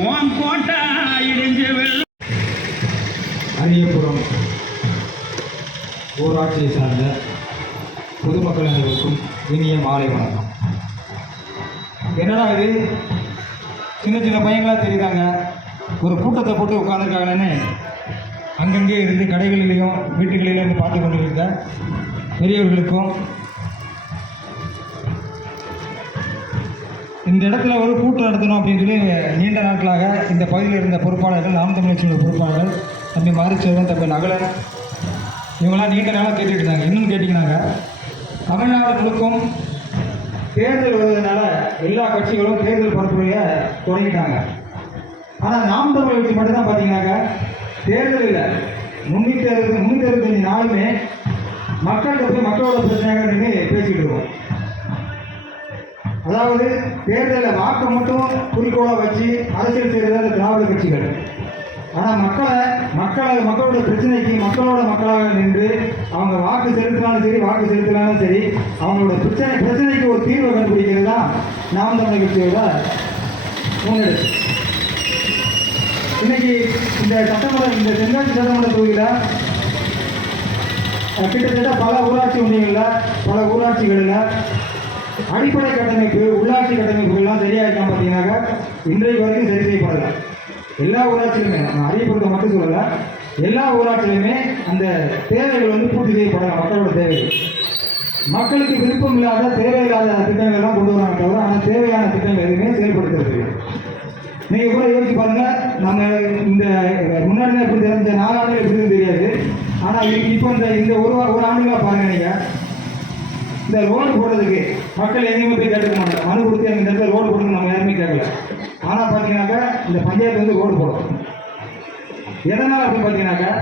உன் கோட்டை இடிஞ்சு அரியபுரம் ஊராட்சியை சார்ந்த பொதுமக்கள் அனைவருக்கும் இனிய மாலை வணக்கம். என்னடா இது? சின்ன சின்ன பையங்களா தெரியுறாங்க. ஒரு கூட்டத்தை போட்டு உட்காந்துருக்காங்கன்னு அங்கங்கே இருந்து கடைகளிலையும் வீட்டுகளிலும் இருந்து பார்த்து கொண்டிருந்த பெரியவர்களுக்கும் இந்த இடத்துல ஒரு கூட்டம் நடத்தணும் அப்படின்னு சொல்லி நீண்ட நாட்களாக இந்த பகுதியில் இருந்த பொறுப்பாளர்கள் நாம் தமிழ்ச்சியோட பொறுப்பாளர்கள் தம்பி மாரிச்செல்வன் தம்பி நகலன் இவங்களாம் நீண்ட நாளாக கேட்டுட்டு இருந்தாங்க. இன்னும் கேட்டிங்கனாங்க தமிழ்நாடு முழுக்கும் தேர்தல் வருவதனால எல்லா கட்சிகளும் தேர்தல் பரப்புரையை தொடங்கிட்டாங்க. ஆனால் நாம் தமிழ் கட்சி மட்டும்தான் பார்த்தீங்கன்னாக்கா தேர்தல் இல்லை. முன்னூற்றி அறுபது முன்னூற்றி அறுபத்தஞ்சு நாளுமே மக்கள்கிட்ட போய் மக்களோட பிரச்சனையாக பேசிக்கிட்டு இருக்கோம். அதாவது தேர்தலில் வாக்கு மட்டும் குறிக்கோளாக வச்சு அரசியல் செய்கிறது திராவிட கட்சிகள். ஆனால் மக்களை மக்களை மக்களோட பிரச்சனைக்கு மக்களோட மக்களாக நின்று அவங்க வாக்கு செலுத்தினாலும் சரி வாக்கு செலுத்தினாலும் சரி அவங்களோட பிரச்சனை பிரச்சனைக்கு ஒரு தீர்வை கண்டுபிடிக்கிறது தான் நாம் தமிழ் கட்சியோட முன்னெடுப்பு. இன்னைக்கு இந்த சட்டமன்ற இந்த தென்காசி சட்டமன்ற தொகுதியில் கிட்டத்தட்ட பல ஊராட்சி ஒன்றியங்களில் பல ஊராட்சிகளில் அடிப்படை கட்டமைப்பு உள்ளாட்சி கட்டமைப்புகள்லாம் சரியாக இருக்கா பார்த்தீங்கன்னாக்கா இன்றைக்கு வரைக்கும் சரி செய்யப்படலை எல்லா ஊராட்சியிலுமே நான் அறியப்படுத்த மட்டும் சொல்லலை. எல்லா ஊராட்சியிலுமே அந்த தேவைகள் வந்து பூர்த்தி செய்யப்படலாம் மக்களோட தேவைகள். மக்களுக்கு விருப்பம் இல்லாத தேவையில்லாத திட்டங்கள்லாம் கொண்டு வராங்க தவிர ஆனால் தேவையான திட்டங்கள் எதுவுமே செயல்படுத்துறது நீங்கள் கூட யோசிச்சு பாருங்க நம்ம இந்த முன்னாடி எப்படி தெரிஞ்ச நாலாண்டு எப்படி தெரியாது. ஆனால் இப்போ இந்த இந்த ஒரு ஒரு ஆண்டுகளாக பாருங்க நீங்கள் இந்த லோன் போடுறதுக்கு மக்கள் எங்கேயுமே போய் கேட்டுக்க மாட்டாங்க. மனு கொடுத்து எங்கள் இடத்துல ரோடு போடுங்க நம்ம யாருமே கேட்கல. ஆனால் பார்த்தீங்கன்னாக்கா இந்த பஞ்சாயத்து வந்து ரோடு போடும் எதனால் அப்படின்னு பார்த்தீங்கன்னாக்கா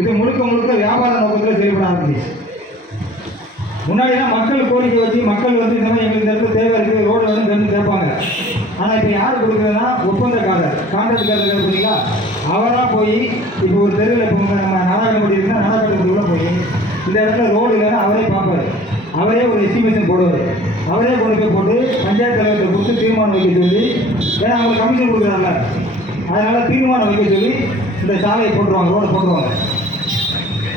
இது முழுக்க முழுக்க வியாபார நோக்கத்தில் செயல்பட ஆரம்பிச்சு. முன்னாடிலாம் மக்கள் கோரிக்கை வச்சு மக்கள் வந்து இந்த மாதிரி எங்களுக்கு இடத்துல தேவை இருக்குது ரோடு வந்து தெரிஞ்சு கேட்பாங்க. ஆனால் இப்போ யார் கொடுக்குறதுனா ஒப்பந்தக்காரர் கான்ட்ராக்ட்காரர் பார்த்தீங்களா? அவராக போய் இப்போ ஒரு தெருவில் இப்போ நம்ம நாடாளுமன்ற இருக்குன்னா நாடாளுமன்றத்துக்குள்ளே போய் இந்த இடத்துல ரோடு இல்லைன்னா அவரே பார்ப்பாரு. அவரே ஒரு எஸ்டிமேஷன் போடுவார். அவரே கொண்டு போய் போட்டு பஞ்சாயத்து தலைவர்கள் கொடுத்து தீர்மானம் வைக்க சொல்லி ஏன்னா அவங்க கமிஷன் கொடுக்குறாங்க. அதனால் தீர்மானம் வைக்க சொல்லி இந்த சாலையை போட்டுருவாங்க ரோடை போட்டுருவாங்க.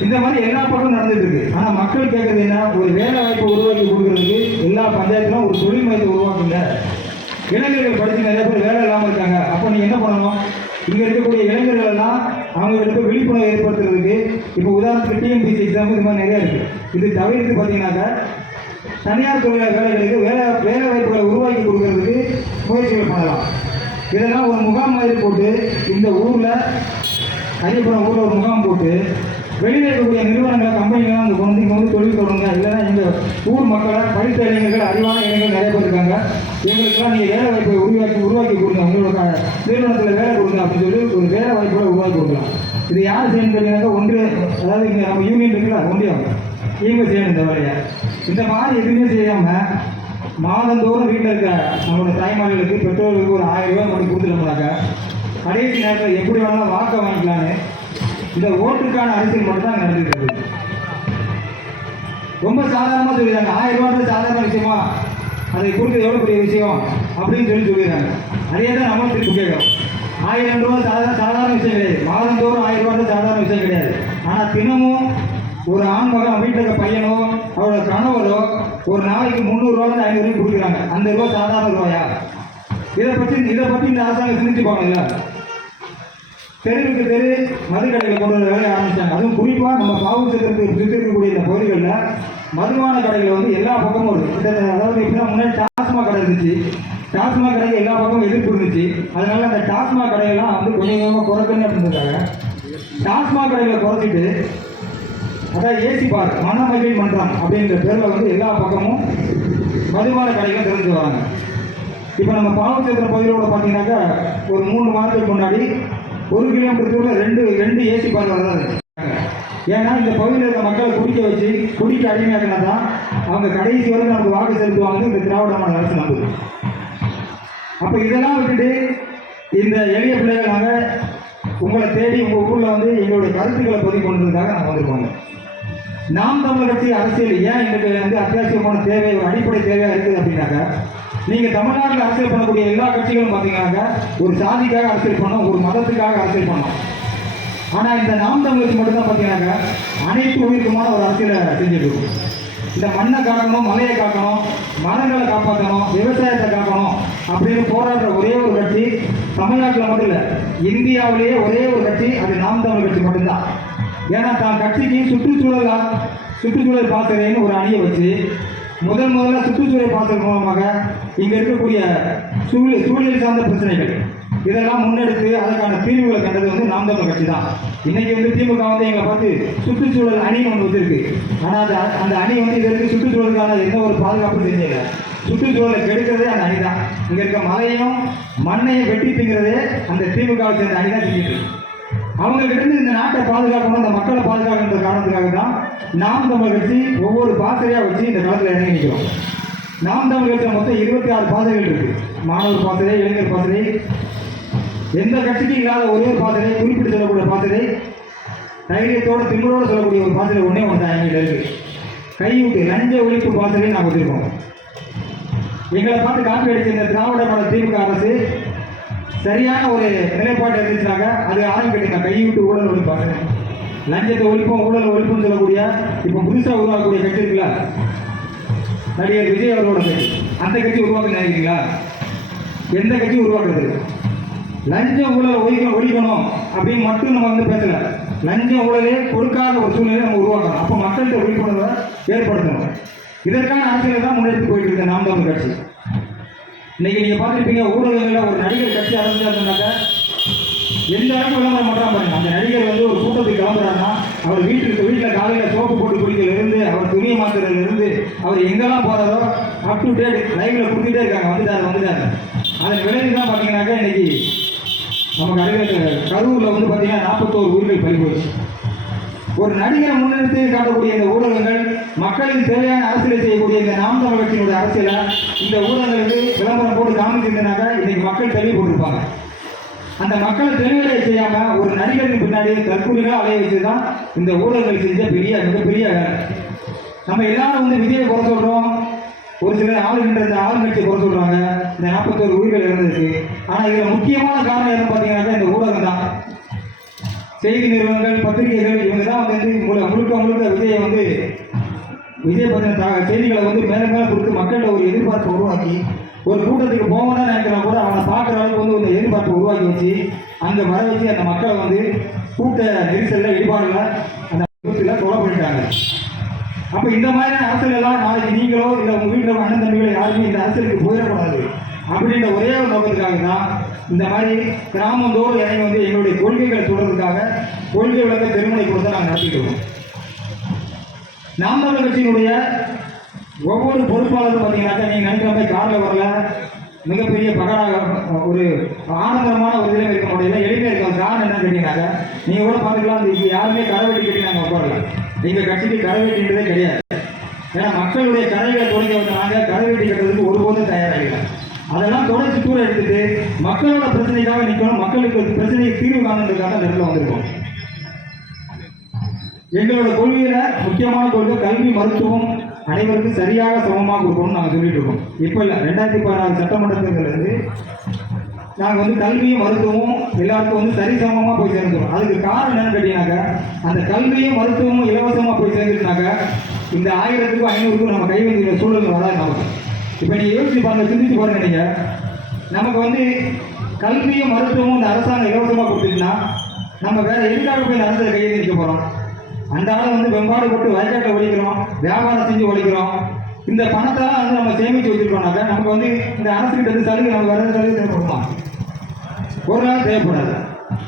இந்த மாதிரி எல்லா பக்கமும் நடந்துட்டு இருக்கு ஆனால் மக்கள் கேட்குறது என்ன? ஒரு வேலை வாய்ப்பு உருவாக்கி கொடுக்கறதுக்கு எல்லா பஞ்சாயத்திலும் ஒரு தொழில் மையத்தை உருவாக்குங்க. இளைஞர்கள் படித்து நிறைய பேர் வேலை இல்லாமல் இருக்காங்க. அப்போ நீங்கள் என்ன பண்ணணும்? இங்கே இருக்கக்கூடிய இளைஞர்கள் எல்லாம் அவங்க விழிப்புணர்வு ஏற்படுத்துறதுக்கு இப்போ உதாரணத்துக்கு டிஎன்பிசி எக்ஸாம் இது மாதிரி நிறையா இருக்குது இது தவிர்த்து பார்த்தீங்கன்னாக்கா தனியார் தொழிலாளர் வேலைகளுக்கு வேலை வேலை வாய்ப்புகளை உருவாக்கி கொடுக்கறதுக்கு முயற்சிகள் பண்ணலாம் இதெல்லாம் ஒரு முகாம் மாதிரி போட்டு இந்த ஊரில் அரியபுரம் ஊரில் ஒரு முகாம் போட்டு வெளியில் இருக்கக்கூடிய நிறுவனங்கள் கம்பெனிகள் அங்கே கொண்டு இங்கே வந்து தொழில் தொடங்க. இல்லைன்னா எங்கள் ஊர் மக்களை படித்த இளைஞர்கள் அறிவான இளைஞர்கள் நிறைய பேர் இருக்காங்க. எங்களுக்கெல்லாம் நீங்கள் வேலை வாய்ப்பை உருவாக்கி உருவாக்கி கொடுங்க. உங்களோட நிறுவனத்தில் வேலை கொடுங்க அப்படின்னு சொல்லி ஒரு வேலை வாய்ப்புகளை உருவாக்கி கொடுக்கலாம். இது யார் செய்யணும் தெரியுனாக்கா ஒன்று அதாவது இங்கே நம்ம யூனியன் இருக்குல்ல ஒன்றியம் இவங்க செய்யணும் இந்த வேலையை. இந்த மாதிரி எதுவுமே செய்யாமல் மாதந்தோறும் வீட்டில் இருக்க நம்மளோட தாய்மார்களுக்கு பெற்றோர்களுக்கு ஒரு ஆயிரம் ரூபாய் மட்டும் கொடுத்துட்டோம்னாக்க கடைசி நேரத்தில் எப்படி வேணாலும் வாக்க வாங்கிக்கலான்னு இந்த ஓட்டுக்கான அரசியல் மட்டும் தான் நடந்துட்டு ரொம்ப சாதாரணமாக சொல்லிடுறாங்க. ஆயிரம் ரூபாய் சாதாரண விஷயமா? அதை கொடுக்குறது எவ்வளோ பெரிய விஷயம்? அப்படின்னு சொல்லி சொல்லிடுறாங்க. அதே தான் நம்ம திருப்பி கேட்குறோம். ஆயிரம் ரூபா சாதாரண சாதாரண விஷயம் கிடையாது. மாதந்தோறும் ஆயிரம் ரூபாய் சாதாரண விஷயம் கிடையாது. ஆனால் தினமும் ஒரு ஆண் மகன் வீட்டில் இருக்க பையனோ அவரோட கணவரோ ஒரு நாளைக்கு முந்நூறுரூவாலேருந்து ஐநூறு ரூபாய் கொடுக்குறாங்க. அந்த ரூபா சாதாரண ரூபாயா? இதை பற்றி இதை பற்றி இந்த அரசாங்கம் சிந்திச்சுப்பாங்க தெருவுக்கு தெரு மதுக்கடைகளை கொண்டு வர வேலையை ஆரம்பித்தாங்க அதுவும் குறிப்பாக நம்ம பாவூர் சத்திரத்துக்கு இந்த பகுதிகளில் மதுவான கடைகள் வந்து எல்லா பக்கமும் இருக்குது அதாவது எப்படின்னா முன்னாடி டாஸ்மாக் கடை இருந்துச்சு. டாஸ்மாக் கடைக்கு எல்லா பக்கமும் எதிர்ப்பு இருந்துச்சு. அதனால அந்த டாஸ்மாக் கடையெல்லாம் வந்து கொஞ்சம் கொஞ்சமாக குறைக்கணும் அப்படின்றதுக்காக டாஸ்மாக் கடைகளை குறைச்சிட்டு அதான் ஏசி பார் மன மன்றம் அப்படின்ற பேரில் வந்து எல்லா பக்கமும் மதுபான கடைகளும் திறந்து வராங்க. இப்போ நம்ம பாவச்சத்திர பகுதியோட பார்த்தீங்கன்னாக்கா ஒரு மூணு மாதத்துக்கு முன்னாடி ஒரு கிலோமீட்டர் தூரம் ரெண்டு ரெண்டு ஏசி பார் வரதான் ஏன்னா இந்த பகுதியில் இருக்க மக்களை குடிக்க வச்சு குடிக்க அடிமையாக்கினா தான் அவங்க கடைசி வரை நமக்கு வாக்கு செலுத்துவாங்க இந்த திராவிட மாநில அரசு நம்புது. அப்போ இதெல்லாம் விட்டுட்டு இந்த எளிய பிள்ளைகள் நாங்கள் உங்களை தேடி உங்கள் ஊரில் வந்து எங்களுடைய கருத்துக்களை பதிவு பண்ணுறதுக்காக நாங்கள் வந்திருக்கோங்க. நாம் தமிழ் கட்சி அரசியல் ஏன் எங்களுக்கு வந்து அத்தியாவசியமான தேவை ஒரு அடிப்படை தேவையாக இருக்குது அப்படின்னாக்க நீங்கள் தமிழ்நாட்டில் அரசியல் பண்ணக்கூடிய எல்லா கட்சிகளும் பார்த்தீங்கன்னாக்க ஒரு சாதிக்காக அரசியல் பண்ணோம் ஒரு மதத்துக்காக அரசியல் பண்ணோம் ஆனால் இந்த நாம் தமிழருக்கு மட்டும்தான் பார்த்தீங்கன்னாக்க அனைத்து உயிருக்குமான ஒரு அரசியலை செஞ்சுட்டு இருக்கும் இந்த மண்ணை காக்கணும் மலையை காக்கணும் மரங்களை காப்பாற்றணும் விவசாயத்தை காக்கணும் அப்படின்னு போராடுற ஒரே ஒரு கட்சி தமிழ்நாட்டில் மட்டும் இல்லை இந்தியாவிலேயே ஒரே ஒரு கட்சி அது நாம் தமிழ் கட்சி மட்டும்தான். ஏன்னா தான் கட்சிக்கு சுற்றுச்சூழல் சுற்றுச்சூழல் பாசறைன்னு ஒரு அணியை வச்சு முதல் முதல்ல சுற்றுச்சூழல் பாசறை மூலமாக இங்கே இருக்கக்கூடிய சூழல் சூழல் சார்ந்த பிரச்சனைகள். இதெல்லாம் முன்னெடுத்து அதற்கான தீர்வுகளை கண்டது வந்து நாம் தமிழ் கட்சி தான். இன்னைக்கு வந்து திமுக வந்து எங்களை பார்த்து சுற்றுச்சூழல் அணின்னு ஒன்று வந்திருக்கு ஆனால் அந்த அந்த அணி வந்து இது வரைக்கும் சுற்றுச்சூழலுக்கான எந்த ஒரு பாதுகாப்பும் செஞ்சதில்லை. சுற்றுச்சூழலை கெடுக்கிறதே அந்த அணி தான். இங்கே இருக்க மலையும் மண்ணையும் வெட்டி திங்கிறதே அந்த திமுகவை சேர்ந்த அணி தான் செஞ்சுட்டு இருக்கு. அவங்க இந்த நாட்டை பாதுகாக்கணும் இந்த மக்களை பாதுகாக்கணுன்ற காரணத்துக்காக தான் நாம் தமிழ் கட்சி ஒவ்வொரு பாசறையாக வச்சு இந்த காலத்தில் இறங்கி நிற்கிறோம் நாம் தமிழ் கட்சியில் மொத்தம் இருபத்தி ஆறு பாசறைகள் இருக்குது மாணவர் பாசறை இளைஞர் பாசறை. எந்த கட்சிக்கும் இல்லாத ஒரே ஒரு பாசறை குறிப்பிட்டு சொல்லக்கூடிய பாசறை. தைரியத்தோட திமிரோட சொல்லக்கூடிய ஒரு பாசறை ஒன்றே ஒன்று தான் எங்கிட்ட இருக்கு கைவிட்டு லஞ்ச ஒழிப்பு பாசறையை நாங்கள் வச்சுருக்கோம். எங்களை பார்த்து காப்பி அடிச்ச இந்த திராவிட மன திமுக அரசு சரியான ஒரு நிலைப்பாடு இருந்துச்சுனாக்க அது ஆரம்பிக்கிட்டு கைவிட்டு ஊழல் ஒழிப்பாங்க லஞ்சத்தை ஒழிப்போம் ஊழல் ஒழிப்பும் சொல்லக்கூடிய இப்போ புதுசாக உருவாக்கக்கூடிய கட்சி இருக்குல்ல? நடிகர் விஜய் அவர்களோட கட்சி. அந்த கட்சி உருவாக்க நினைக்கிறீங்களா எந்த கட்சி உருவாக்குறது? லஞ்சம் ஊழல் ஒழிக்க ஒழிக்கணும் அப்படின்னு மட்டும் நம்ம வந்து பேசல. லஞ்சம் ஊழலே கொடுக்காத ஒரு சூழ்நிலை நம்ம உருவாக்கணும். அப்போ மக்கள்கிட்ட விழிப்புணர்வை ஏற்படுத்தணும். இதற்கான அரசியலை தான் முன்னெடுத்து போயிட்டு இருக்க நாம் தமிழ் கட்சி. இன்னைக்கு நீங்க பார்த்துருப்பீங்க ஊடகங்களில் ஒரு நடிகர் கட்சி ஆரம்பிச்சாருனாக்கா எந்த அளவுக்கு விளம்பரம் பண்றான் பாருங்க. அந்த நடிகர் வந்து ஒரு கூட்டத்துக்கு கிளம்புறாருன்னா அவர் வீட்டுக்கு வீட்டில் காலையில் சோப்பு போட்டு குடிக்கிறதுலேருந்து அவர் துணியை மாத்துறதுல இருந்து அவர் எங்கெல்லாம் போறாரோ அப் டு டேட் லைவ்ல கொடுத்துட்டே இருக்காங்க. வந்துட்டாரு வந்துட்டாரு. அதன் விளைவு தான் பார்த்தீங்கன்னாக்கா இன்னைக்கு நமக்கு அருகில் கரூரில் வந்து பார்த்தீங்கன்னா நாற்பத்தோரு ஊர்கள் பறி போச்சு. ஒரு நடிகரை முன்னெடுத்து காட்டக்கூடிய இந்த ஊடகங்கள் மக்களுக்கு தேவையான அரசியலை செய்யக்கூடிய இந்த நாம் தமிழ் கட்சியினுடைய அரசியலை இந்த ஊடகங்களுக்கு விளம்பரம் போட்டு காமிச்சிருந்தனாக்கா இன்னைக்கு மக்கள் தெளிவு போட்டிருப்பாங்க. அந்த மக்களை தெளிவடைய செய்யாம ஒரு நடிகருக்கு பின்னாடி தற்கொலைகளாக அலைய வச்சுதான் இந்த ஊடகங்கள் செஞ்ச பெரிய மிகப்பெரிய நம்ம எல்லாரும் வந்து விஜயை குறை சொல்றோம். ஒரு சிலர் ஆளுகின்ற இந்த ஆளுங்கட்சியை குறை சொல்றாங்க. இந்த நாற்பத்தோரு உயிர்கள் இறந்ததுக்கு ஆனா இதுல முக்கியமான காரணம் என்ன பார்த்தீங்கன்னாக்கா இந்த ஊடகம் தான் செய்தி நிறுவனங்கள் பத்திரிகைகள் இவங்க தான் வந்து முழுக்க முழுக்க விஜயை வந்து விஜய் பத்தின த- செய்திகளை வந்து மேல மேலே கொடுத்து மக்கள்கிட்ட ஒரு எதிர்பார்ப்பை உருவாக்கி ஒரு கூட்டத்துக்கு போகணும்னு நினைக்கிறா கூட அவனை பார்க்குற அளவுக்கு வந்து ஒரு எதிர்பார்ப்பை உருவாக்கி வச்சு அங்கே வர வச்சு அந்த மக்களை வந்து கூட்ட நெரிசலில் ஈடுபாடுல அந்த கூட்டத்தில் கொலை பண்ணிட்டாங்க அப்போ இந்த மாதிரியான அரசியல் எல்லாம் நாளைக்கு நீங்களோ இல்லை உங்கள் வீட்டில் அண்ணன் தம்பிகளோ யாருமே இந்த அரசியலுக்கு போயிடக்கூடாது. அப்படின்ற ஒரே ஒரு நோக்கத்துக்காக தான் இந்த மாதிரி கிராமந்தோறும் இறங்கி வந்து எங்களுடைய கொள்கைகள் சொல்றதுக்காக கொள்கை விளக்க திருமணை கொடுத்து நாங்கள் நடத்திக்கிறோம் நாம் கட்சியினுடைய ஒவ்வொரு பொறுப்பாளரும் பார்த்தீங்கன்னாக்கா நீங்கள் நினைக்கிற மாதிரி காரில் வரல மிகப்பெரிய பகடாக ஒரு ஆனந்தமான ஒரு இதில் இருக்க முடியல. எளிமையாக இருக்கும் காரணம் என்னன்னு கேட்டீங்கன்னாக்கா நீங்கள் கூட பார்த்துக்கலாம் அந்த இங்கே யாருமே கரவெட்டி கட்டி நாங்கள் உட்காரல. எங்கள் கட்சிக்கு கரவெட்டின்றதே கிடையாது. ஏன்னா மக்களுடைய கரைகளை தொடங்கி வந்தாங்க நாங்கள் கரவெட்டி கட்டுறதுக்கு ஒருபோதும் தயாராகிடலாம் அதெல்லாம் தொடர்ச்சி தூர எடுத்துட்டு மக்களோட பிரச்சனைக்காக நிற்கணும் மக்களுக்கு ஒரு பிரச்சனையை தீர்வு காணுன்றதுக்காக அந்த இடத்துல வந்திருக்கோம். எங்களோட கொள்கையில முக்கியமான கொள்கை கல்வி மருத்துவம் அனைவருக்கும் சரியாக சமமாக கொடுக்கணும்னு நாங்கள் சொல்லிட்டு இருக்கோம். இப்போ இல்லை ரெண்டாயிரத்தி பதினாறு சட்டமன்றத்திலிருந்து இருந்து நாங்கள் வந்து கல்வியும் மருத்துவமும் எல்லாருக்கும் வந்து சரிசமமாக போய் சேர்ந்துடும் அதுக்கு காரணம் என்னன்னு கேட்டீங்கன்னாக்கா அந்த கல்வியும் மருத்துவமும் இலவசமாக போய் சேர்ந்துட்டுனாக்கா இந்த ஆயிரத்துக்கும் ஐநூறுக்கும் நம்ம கை வந்து சூழல் வராது நமக்கு. இப்போ நீங்கள் யோசிச்சு பாருங்க சிந்திச்சு பாருங்க நீங்கள் நமக்கு வந்து கல்வியும் மருத்துவமும் இந்த அரசாங்கம் இலவசமாக கொடுத்துட்டுனா நம்ம வேற எதுக்காக போய் இந்த அரசியல் நிற்க போகிறோம் அந்த ஆளை வந்து வெம்பாடு போட்டு வயக்காட்டில் ஒழிக்கிறோம் வியாபாரம் செஞ்சு ஒழிக்கிறோம். இந்த பணத்தெல்லாம் வந்து நம்ம சேமித்து வச்சிருக்கோம்னாக்கா நமக்கு வந்து இந்த அரசுக்கிட்ட இருந்து சலுகை நம்ம வர சலுகை தேவைப்படுமா? ஒரு நாள் தேவைப்படாது.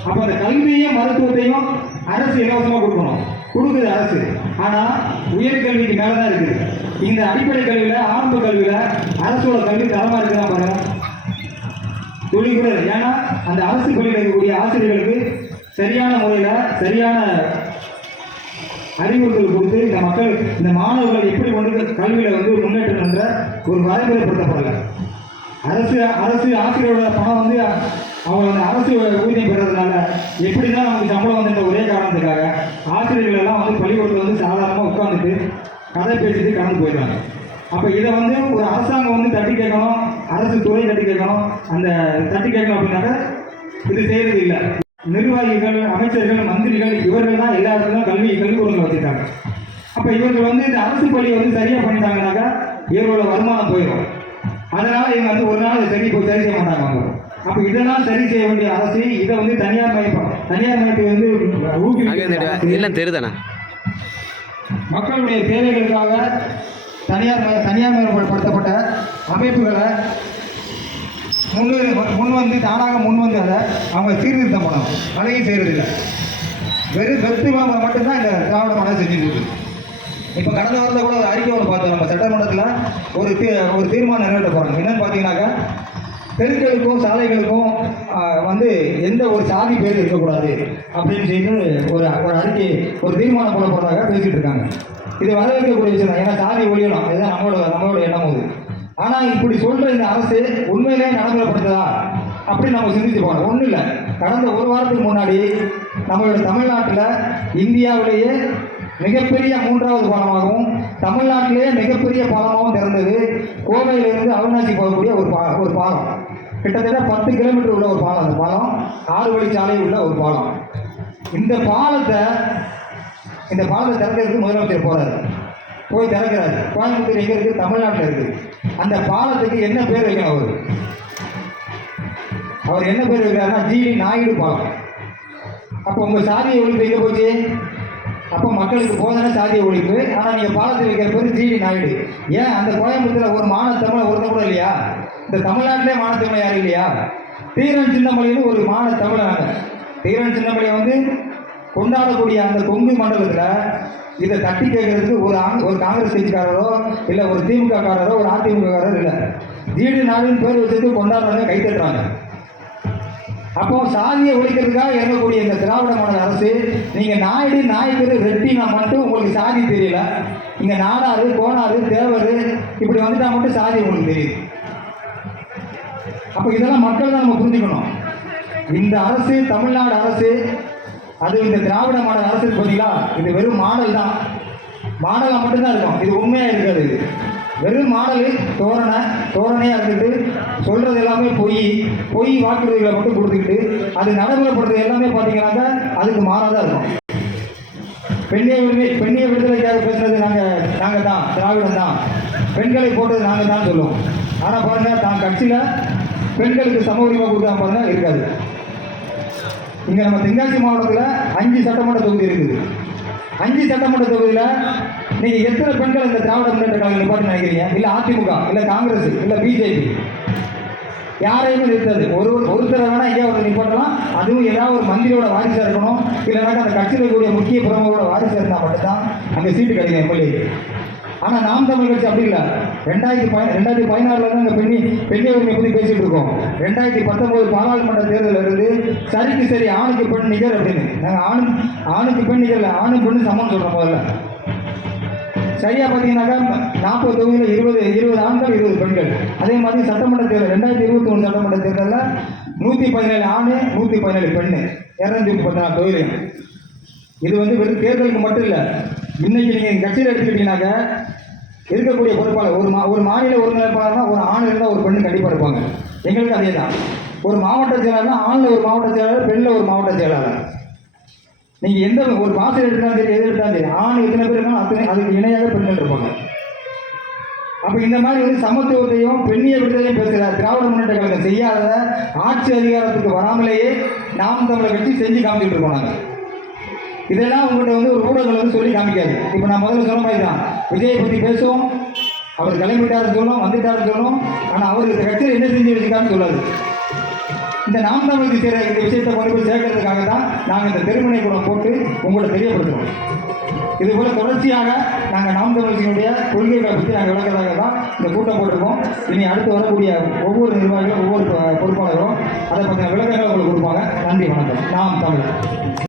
அப்போ அந்த கல்வியும் மருத்துவத்தையும் அரசு இலவசமாக கொடுக்கணும். கொடுக்குது அரசு. ஆனால் உயர்கல்விக்கு மேலே தான் இருக்குது. இந்த அடிப்படை கல்வியில் ஆரம்ப கல்வியில் அரசோட கல்வி தரமாக இருக்குதா பாருங்க? சொல்லி கூட ஏன்னா அந்த அரசு பள்ளியில் இருக்கக்கூடிய ஆசிரியர்களுக்கு சரியான முறையில் சரியான அறிவுறுத்தல் கொடுத்து இந்த மக்கள் இந்த மாணவர்கள் எப்படி கொண்டு கல்வியில் வந்து முன்னேற்றம் என்ற ஒரு வரைமுறைப்படுத்தப்படலை அரசு அரசு ஆசிரியரோட பணம் வந்து அவங்க அந்த அரசு ஊதியம் பெறதுனால எப்படி தான் நமக்கு சம்பளம் வந்துட்ட ஒரே காரணத்துக்காக ஆசிரியர்கள் எல்லாம் வந்து பள்ளிக்கூடத்தில் வந்து சாதாரணமாக உட்காந்துட்டு கதை பேசிட்டு கடந்து போயிடுறாங்க. அப்போ இதை வந்து ஒரு அரசாங்கம் வந்து தட்டி கேட்கணும் அரசு துறை தட்டி கேட்கணும். அந்த தட்டி கேட்கணும் அப்படின்னாக்க இது செய்யறது இல்லை. நிர்வாகிகள் அமைச்சர்கள் மந்திரிகள் இவர்கள் தான் எல்லா இடத்துலையும் கல்வி கல்விக்கூடங்கள் வச்சுருக்காங்க அப்போ இவர்கள் வந்து இந்த அரசு பள்ளியை வந்து சரியாக பண்ணிட்டாங்கனாக்கா இவர்களோட வருமானம் போயிடும். அதனால இவங்க வந்து ஒரு நாள் சரி போய் சரி செய்ய மாட்டாங்க அவங்க. அப்போ இதெல்லாம் சரி செய்ய வேண்டிய அரசு இதை வந்து தனியார் மயப்பம். தனியார் மயத்தை வந்து ஊக்குவிக்க எல்லாம் தெரியுதாண்ணா? மக்களுடைய தேவைகளுக்காக தனியார் மய- தனியார் மயப்படுத்தப்பட்ட அமைப்புகளை முன் முன் வந்து தானாக முன் வந்து அதை அவங்க சீர்திருத்தம் பண்ணணும். அதையும் செய்கிறதில்லை வெறும் வெறுத்துவங்க மட்டும்தான் இந்த திராவிட மாடல் செஞ்சுட்டு இருக்கு இப்போ கடந்த வாரத்தில் கூட ஒரு அறிக்கை ஒன்று பார்த்தோம். நம்ம சட்டமன்றத்தில் ஒரு தீ ஒரு தீர்மானம் நிறைவேற்ற போகிறாங்க என்னென்னு பார்த்தீங்கன்னாக்கா தெருக்களுக்கும் சாலைகளுக்கும் வந்து எந்த ஒரு சாதி பேர் இருக்கக்கூடாது அப்படின்னு சொல்லிட்டு ஒரு ஒரு அறிக்கை ஒரு தீர்மானம் போட போகிறதாக பேசிகிட்டு இருக்காங்க. இது வரவேற்கக்கூடிய விஷயம் தான். ஏன்னா சாதி ஒழியணும் இதுதான் நம்மளோட நம்மளோட எண்ணம் அது. ஆனால் இப்படி சொல்கிற இந்த அரசு உண்மையிலே நடைமுறைப்படுத்துதா? அப்படின்னு நம்ம சிந்திச்சு போகணும் ஒன்றும் இல்லை. கடந்த ஒரு வாரத்துக்கு முன்னாடி நம்மளோட தமிழ்நாட்டில் இந்தியாவிலேயே மிகப்பெரிய மூன்றாவது பாலமாகவும் தமிழ்நாட்டிலேயே மிகப்பெரிய பாலமாகவும் திறந்தது கோவையிலிருந்து அவிநாசி போகக்கூடிய ஒரு பா ஒரு பாலம். கிட்டத்தட்ட பத்து கிலோமீட்டர் உள்ள ஒரு பாலம். அந்த பாலம் ஆறு வழிச்சாலை உள்ள ஒரு பாலம். இந்த பாலத்தை இந்த பாலத்தை திறக்கிறதுக்கு முதலமைச்சர் போறாரு. போய் திறக்கிறார். கோயம்புத்தூர் எங்கே இருக்குது தமிழ்நாட்டில் இருக்குது அந்த பாலத்துக்கு என்ன பேர் வைக்கணும் அவர்? அவர் என்ன பேர் வைக்கிறாருன்னா ஜிடி நாயுடு பாலம். அப்போ உங்கள் சாதிய ஒழிப்பு எங்கே போச்சு? அப்போ மக்களுக்கு போதான சாதிய ஒழிப்பு. ஆனால் நீங்கள் பாலத்தில் வைக்கிற பேர் ஜிடி நாயுடு. ஏன் அந்த கோயம்புத்தூரில் ஒரு மான தமிழ் ஒருத்தம் கூட இல்லையா? இந்த தமிழ்நாட்டிலே மானத்தமிழ் யாரும் இல்லையா? தீரன் சின்னமலையில் ஒரு மான தமிழனாங்க தீரன் சின்னமலை வந்து கொண்டாடக்கூடிய அந்த கொங்கு மண்டலத்தில் இதை தட்டி கேட்கறதுக்கு ஒரு ஆங் ஒரு காங்கிரஸ் கட்சிக்காரரோ இல்லை ஒரு திமுக காரரோ ஒரு அதிமுக காரரோ இல்லை. ஜிடி நாடுன்னு பேர் வச்சுட்டு கொண்டாடுறாங்க கை தட்டுறாங்க. அப்போ சாதியை ஒழிக்கிறதுக்காக இறங்கக்கூடிய இந்த திராவிட மாடல் அரசு நீங்கள் நாயுடு நாயக்கர் ரெட்டினா மட்டும் உங்களுக்கு சாதி தெரியல. இங்கே நாடாறு கோனாரு தேவர் இப்படி வந்துட்டால் மட்டும் சாதி உங்களுக்கு தெரியுது. அப்போ இதெல்லாம் மக்கள் தான் நம்ம புரிஞ்சுக்கணும். இந்த அரசு தமிழ்நாடு அரசு அது இந்த திராவிட மாடல் அரசு பார்த்தீங்களா? இது வெறும் மாடல் தான். மாடலாக மட்டும்தான் இருக்கும். இது உண்மையாக இருக்காது. இது வெறும் மாடலு தோரணை தோரணையாக இருந்துட்டு சொல்கிறது எல்லாமே பொய். பொய் வாக்குறுதிகளை மட்டும் கொடுத்துக்கிட்டு அது நடைமுறைப்படுறது எல்லாமே பார்த்தீங்கன்னாக்கா அதுக்கு மாறாக தான் இருக்கும். பெண்ணிய உரிமை பெண்ணிய விடுதலைக்காக பேசுனது நாங்கள் நாங்கள் தான் திராவிடம் தான். பெண்களை போட்டது நாங்கள் தான் சொல்லுவோம். ஆனால் பாருங்கள் தான் கட்சியில் பெண்களுக்கு சம உரிமை கொடுக்காம பாருங்க இருக்காது. இங்கே நம்ம தென்காசி மாவட்டத்தில் அஞ்சு சட்டமன்ற தொகுதி இருக்குது. அஞ்சு சட்டமன்ற தொகுதியில் நீங்கள் எத்தனை பெண்கள் இந்த திராவிட முன்னேற்ற கழகம் நிப்பாட்டு நினைக்கிறீங்க? இல்லை அதிமுக இல்லை காங்கிரஸ் இல்லை பிஜேபி. யாரையுமே நிறுத்தாது. ஒரு ஒருத்தரை வேணால் எங்கேயா ஒரு நிப்பாட்டலாம். அதுவும் ஏதாவது ஒரு மந்திரியோட வாரிசாக இருக்கணும். இல்லைனாக்கா அந்த கட்சியில் இருக்கக்கூடிய முக்கிய பிரமுகரோட வாரிசாக இருந்தால் மட்டும்தான் அங்கே சீட்டு கிடைக்கும் எம்எல்ஏ. ஆனால் நாம் தமிழ் கட்சி அப்படி இல்லை. ரெண்டாயிரத்தி பதி ரெண்டாயிரத்தி பதினாறுல தான் இந்த பெண்ணி பெண்ணை உரிமை பற்றி பேசிட்டு இருக்கோம். ரெண்டாயிரத்தி பத்தொன்பது பாராளுமன்ற தேர்தலில் இருந்து சரிக்கு சரி ஆணுக்கு பெண் நிகர் அப்படின்னு. நாங்கள் ஆணு ஆணுக்கு பெண் நிகரில் ஆணு பெண்ணு சமம் சொல்கிறோம் முதல்ல. சரியாக பார்த்தீங்கன்னாக்கா நாற்பது தொகுதியில் இருபது இருபது ஆண்கள் இருபது பெண்கள். அதே மாதிரி சட்டமன்ற தேர்தல் ரெண்டாயிரத்தி இருபத்தி ஒன்று சட்டமன்ற தேர்தலில் நூற்றி பதினேழு ஆண் நூற்றி பதினேழு பெண்ணு. இரநூத்தி முப்பத்தி நாலு தொகுதியும் இது வந்து வெறும் தேர்தலுக்கு மட்டும் இல்லை இன்னைக்கு நீங்கள் கட்சியில் எடுத்துக்கிட்டீங்கன்னாக்க இருக்கக்கூடிய பொறுப்பாளர் ஒரு மா ஒரு மாநில ஒருங்கிணைப்பாளர்னா ஒரு ஆண் இருந்தால் ஒரு பெண்ணு கண்டிப்பாக இருப்பாங்க. எங்களுக்கு அதே தான் ஒரு மாவட்ட செயலாளர்னா ஆணில் ஒரு மாவட்ட செயலாளர் பெண்ணில் ஒரு மாவட்ட செயலாளர். நீங்கள் எந்த ஒரு பாசல் எடுத்தாலும் சரி எது எடுத்தாலும் சரி ஆண் எத்தனை பேர் இருந்தாலும் அத்தனை அதுக்கு இணையாக பெண்கள் இருப்பாங்க. அப்போ இந்த மாதிரி வந்து சமத்துவத்தையும் பெண்ணிய விடுதலையும் பேசுகிறார் திராவிட முன்னேற்ற கழகம் செய்யாத ஆட்சி அதிகாரத்துக்கு வராமலேயே நாம் தமிழை வச்சு செஞ்சு காமிச்சிட்டு இருக்கோம் நாங்கள் இதெல்லாம் உங்கள்கிட்ட வந்து ஒரு ஊடகங்கள் வந்து சொல்லி காமிக்காது. இப்போ நான் முதல்ல சொன்ன மாதிரி தான் விஜயை பற்றி பேசுவோம். அவர் கிளம்பிட்டாரு சொல்லும் வந்துட்டாரு சொல்லும். ஆனால் அவர் இந்த கட்சியில் என்ன செஞ்சு வச்சுக்கான்னு சொல்லாது. இந்த நாம் தமிழுக்கு செய்கிற இந்த விஷயத்தை கொண்டு போய் சேர்க்கறதுக்காக தான் நாங்கள் இந்த தெருமனை கூட போட்டு உங்களை தெரியப்படுத்துகிறோம் இதுபோல் தொடர்ச்சியாக நாங்கள் நாம் தமிழ்ச்சியினுடைய கொள்கைகளை பற்றி நாங்கள் விளக்கிறதாக தான் இந்த கூட்டம் போட்டிருக்கோம். இனி அடுத்து வரக்கூடிய ஒவ்வொரு நிர்வாகிகளும் ஒவ்வொரு பொறுப்பாளர்களும் அதை பற்றின விளக்கங்களை உங்களுக்கு கொடுப்பாங்க. நன்றி வணக்கம். நாம் தமிழ்